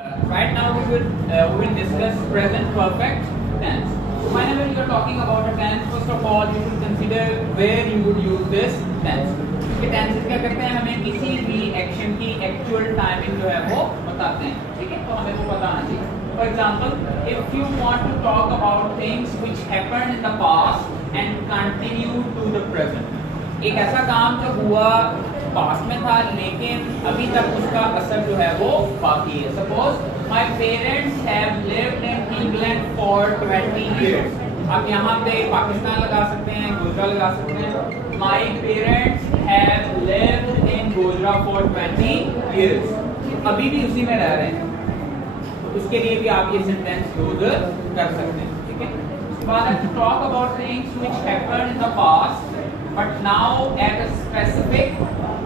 Right now we will discuss present perfect tense. Whenever you are talking about a tense, first of all you should consider where you would use this tense. क्योंकि tenses क्या करते हैं, हमें किसी भी action की actual timing जो है वो बताते हैं. ठीक है, तो हमें तो पता आना चाहिए. For example, if you want to talk about things which happened in the past and continue to the present, एक ऐसा काम जो हुआ पास्ट में था लेकिन अभी तक उसका असर जो है वो बाकी है. Suppose my parents have lived in England for 20 years. आप यहाँ पे पाकिस्तान लगा सकते हैं, गोजरा लगा सकते हैं. My parents have lived in Gojra for 20 years. अभी भी उसी में रह रहे हैं, तो उसके लिए भी आप ये सेंटेंस यूज कर सकते हैं. ठीक है, उसके बाद to talk about things which happened in the past but now at a specific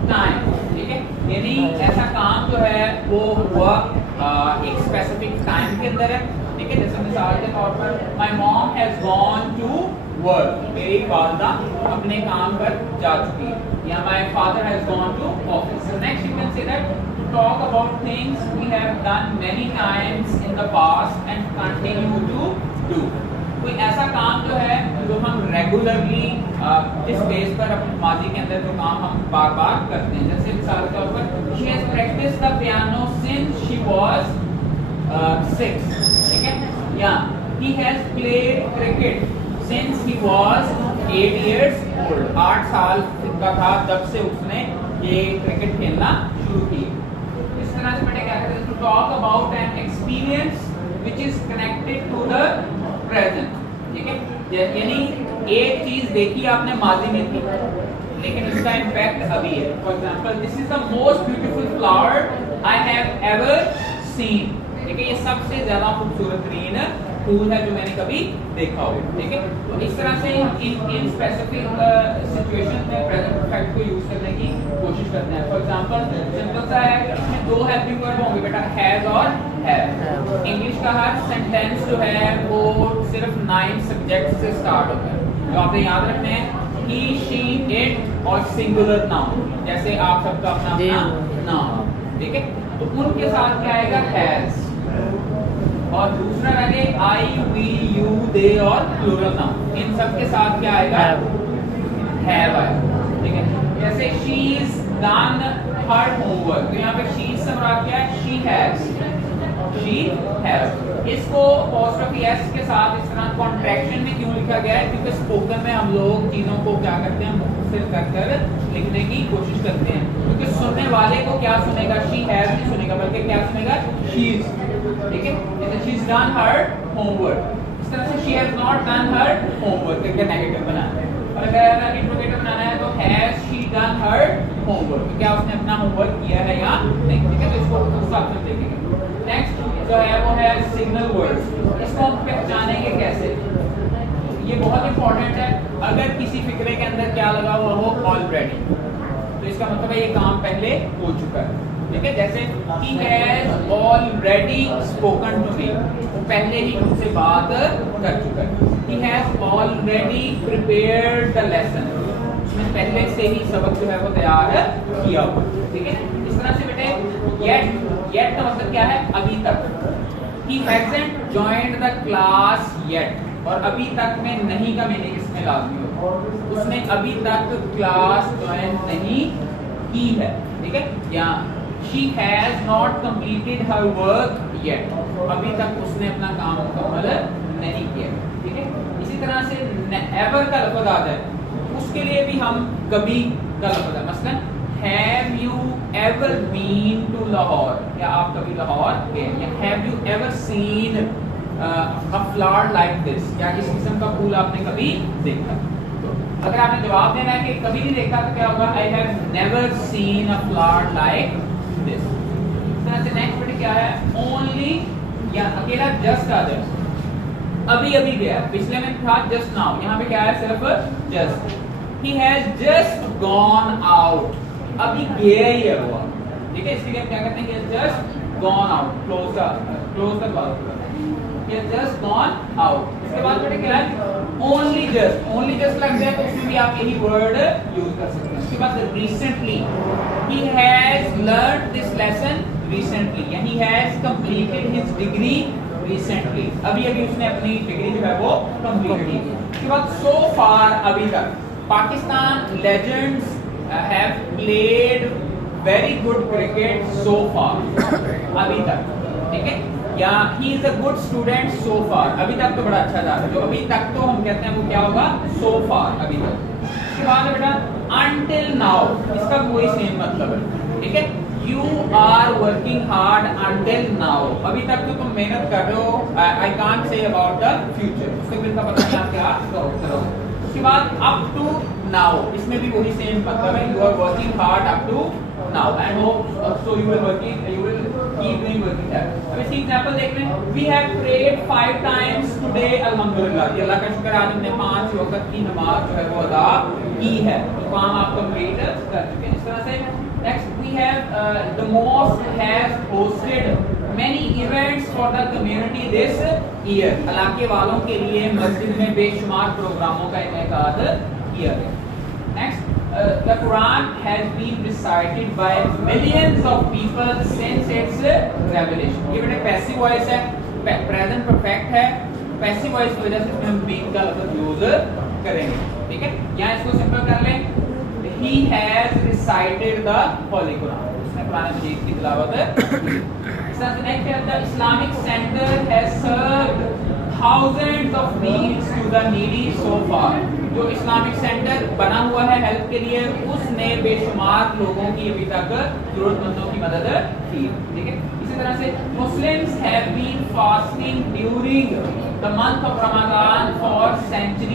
time. ठीक है, यानी ऐसा काम जो है वो हुआ एक स्पेसिफिक टाइम के अंदर है. ठीक है, जैसे मिसाल के तौर पर my mom has gone to work, मेरी वालदा अपने काम पर जा चुकी है, या my father has gone to office. So next you can say that to talk about things we have done many times in the past and continue to do. कोई ऐसा काम जो है जो हम रेगुलरली जिस बेस पर अपने माजी के अंदर जो काम हम बार बार करते हैं. जैसे मिसाल के तौर पर she has practiced the piano since she was 6. ठीक है, या he has played cricket since he was 8 years old. 8 साल का था जब से उसने ये क्रिकेट खेलना शुरू की. इस तरह से बेटे क्या कहते हैं, to talk about an experience which is connected to the present. ठीक है, यानी एक चीज देखी आपने माजी में थी लेकिन इसका इम्पैक्ट अभी है. For example, this is the most beautiful flower I have ever seen. ठीक है, ये सबसे ज्यादा खूबसूरत ग्रीन फूल है जो मैंने कभी देखा हो. ठीक है, तो इस तरह से इन स्पेसिफिक सिचुएशन में प्रेजेंट परफेक्ट को यूज करने की कोशिश करते हैं. फॉर एग्जांपल, सिंपल सा है, इसमें दो हेल्पिंग वर्ब होंगे बेटा, हैज और हैव. इंग्लिश का हर सेंटेंस जो है वो सिर्फ 9 सब्जेक्ट से स्टार्ट होता है. जो आपने याद रखने हैं, ही, शी, इट और सिंगुलर नाउन. जैसे आप सबका अपना नाउन. ठीक है, तो उनके साथ क्या आएगा, हैज. और दूसरा रहे आई, वी, यू, दे और प्लूरल नाउन. इन सब के साथ क्या आएगा, हैव आएगा. ठीक है, जैसे she is done her homework, तो यहाँ पे शी से मुराद क्या है, शी हैज. She has. इसको अपोस्ट्रोफी एस के साथ इस तरह कॉन्ट्रैक्शन में क्यों लिखा गया है, क्योंकि स्पोकन में हम लोग चीजों को क्या करते हैं, मुख्तसर कर लिखने की कोशिश करते हैं. क्योंकि सुनने वाले को क्या सुनेगा, शी हैज नहीं सुनेगा बल्कि क्या सुनेगा, शी इज. ठीक है, जैसे she is done her homework. इस तरह से she has not done her homework करके नेगेटिव बनाना है. और अगर इंट्रोगेटिव बनाना है तो has she done her homework, क्या उसने अपना होमवर्क किया है या नहीं. ठीक है, तो इसको साथ में देखेंगे. नेक्स्ट जो है वो है सिग्नल वर्ड्स. इसको हम पहचानेंगे कैसे, ये बहुत इंपॉर्टेंट है. अगर किसी फिक्रे के अंदर क्या लगा हुआ हो, ऑलरेडी, तो इसका मतलब है ये काम पहले हो चुका है. ठीक है, जैसे he has already spoken to me, वो पहले ही मुझसे बात कर चुका है. he has already prepared the lesson, उसने पहले से ही सबक जो है वो तैयार किया हुआ. ठीक है, इस तरह से बेटे yet का मतलब क्या है, अभी तक. he hasn't joined the class yet, और अभी तक में नहीं का मीनिंग इसमें लाजमी हो, उसने अभी तक क्लास ज्वाइन नहीं की है. ठीक है, या she has not completed her work yet, अभी तक उसने अपना काम मुकम्मल नहीं किया. ठीक है, इसी तरह से ever का लफ्ज आ जाए, उसके लिए भी हम कभी का लफ्ज है. मसलन have you ever been to Lahore, या आप कभी लाहौर गए, या have you ever seen a flower like this, या इस किस्म का फूल आपने कभी देखा. तो अगर आपने जवाब देना है कि कभी नहीं देखा तो क्या होगा, I have never seen a flower like this. इस तरह से नेक्स्ट वर्ड क्या है, only, या अकेला just आ जाए, अभी अभी गया. पिछले में था just now, यहाँ पे क्या है, सिर्फ just. he has just gone out, अभी गया ही है वो. ठीक है, इसके लिए क्या करते हैं, he has just gone out, close तक बात. he has just gone out. इसके बाद बेटे क्या है, only just लग जाए तो उसमें भी आप यही वर्ड यूज कर सकते हैं. उसके बाद recently he has learned this lesson recently, यानी he has completed his degree recently, अभी अभी उसने अपनी डिग्री जो है वो कंप्लीट की। उसके बाद so far, अभी तक Pakistan legends have played very good cricket so far, अभी तक, ठीक है, या he is a good student so far, अभी तक तो बड़ा अच्छा जा रहा है, जो अभी तक तो हम कहते हैं वो क्या होगा, so far, अभी तक। उसके बाद बेटा until now, इसका कोई सेम मतलब है, ठीक है, you are working hard until now, अभी तक तो तुम मेहनत कर रहे हो, I can't say about the future, उससे फिर का पता नहीं आप क्या करोगे। उसके बाद up to now, इसमें भी वही सेम मतलब है, you are working hard up to now and hope so you will keep doing working hard। अब इसकी एग्जांपल देख लें, we have prayed 5 times today अल्हम्दुलिल्लाह, ये अल्लाह का शुक्र आज हमने 5 वक्त की नमाज जो है वो अदा की है, तो काम आप कंप्लीट कर चुके हैं। इस तरह से next we have the mosque has hosted many events for the community this year, इलाके वालों के लिए मस्जिद में बेशुमार प्रोग्रामों का इनेकाद किया गया। Next the Quran has been recited by millions of people since its revelation। ये बेटा पैसिव वॉइस है, प्रेजेंट परफेक्ट है, पैसिव वॉइस की वजह से हम बीन का लफ्ज यूज करेंगे, ठीक है। यहाँ इसको सिंपल कर लें, he has recited the Holy Quran, उसने कुरान मजीद की तिलावत। The Islamic Center has served thousands of meals to the needy so far, जो इस्लामिक सेंटर बना हुआ है हेल्प के लिए, उसने बेशुमार लोगों की अभी तक जरूरतमंदों की मदद की, ठीक है। इसी तरह से Muslims have been fasting during the month of Ramzan for century